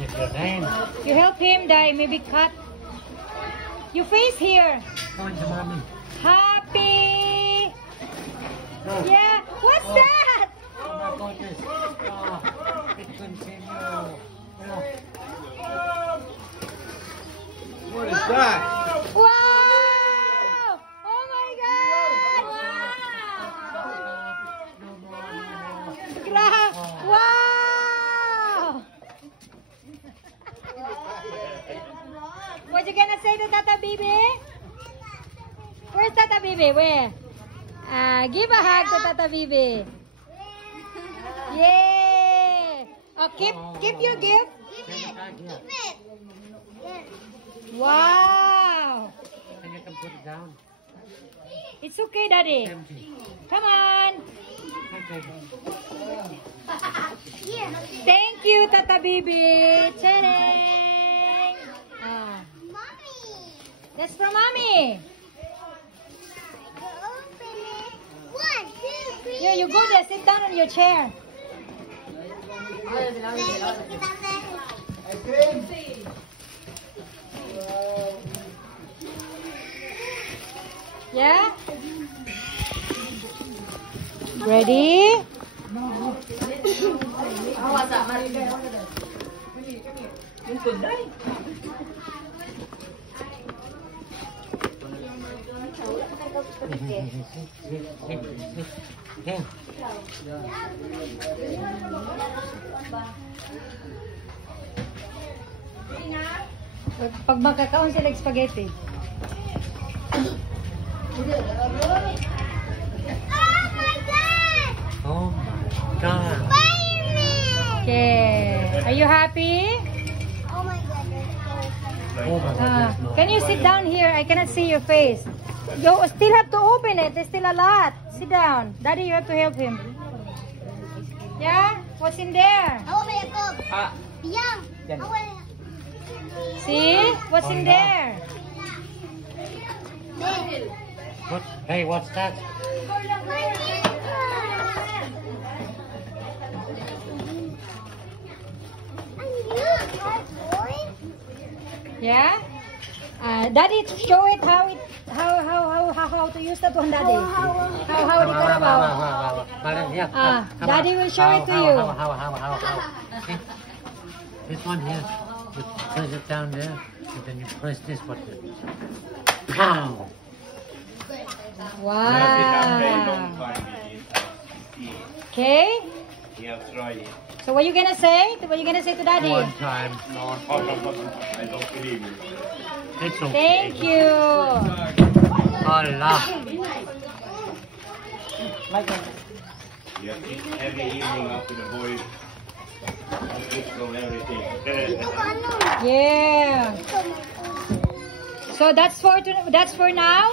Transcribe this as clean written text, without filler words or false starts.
It's your name. You help him, Daddy. Maybe cut. Your face here. Go into mommy. Happy. Go. Yeah. What's that? Oh my goodness. Oh, it continues. Oh. What is that? Wow! Oh my God! No more. Wow! What you gonna say to Tata Bibi? Where's Tata Bibi? Where? Give a hug to Tata Bibi. Yay! Oh, keep your gift. Give it. Wow! And you can put it down. It's okay, Daddy. Empty. Come on. Okay. Thank you, Tata Bibi. Tadang! That's for Mommy. Yeah, you go there. Sit down on your chair. Yeah? Ready? Here. Pag makakaon sila spaghetti. Oh my God. Okay. Are you happy? Oh my goodness. No. Can you sit down here? I cannot see your face. You still have to open it. There's still a lot. Sit down. Daddy, you have to help him. Yeah? What's in there? See? What's in there? What? Hey, what's that? Yeah? Daddy, show it how to use that one, Daddy. How di karabaw. Daddy will show it to you. How? See? This one here. You press it down there, and then you press this button. Pow! Wow. Okay. So what you gonna say? What you gonna say to Daddy? One time. I don't believe you. It's okay. Thank you. Allah. Yeah, every evening after the boys on everything. Yeah. So that's for now.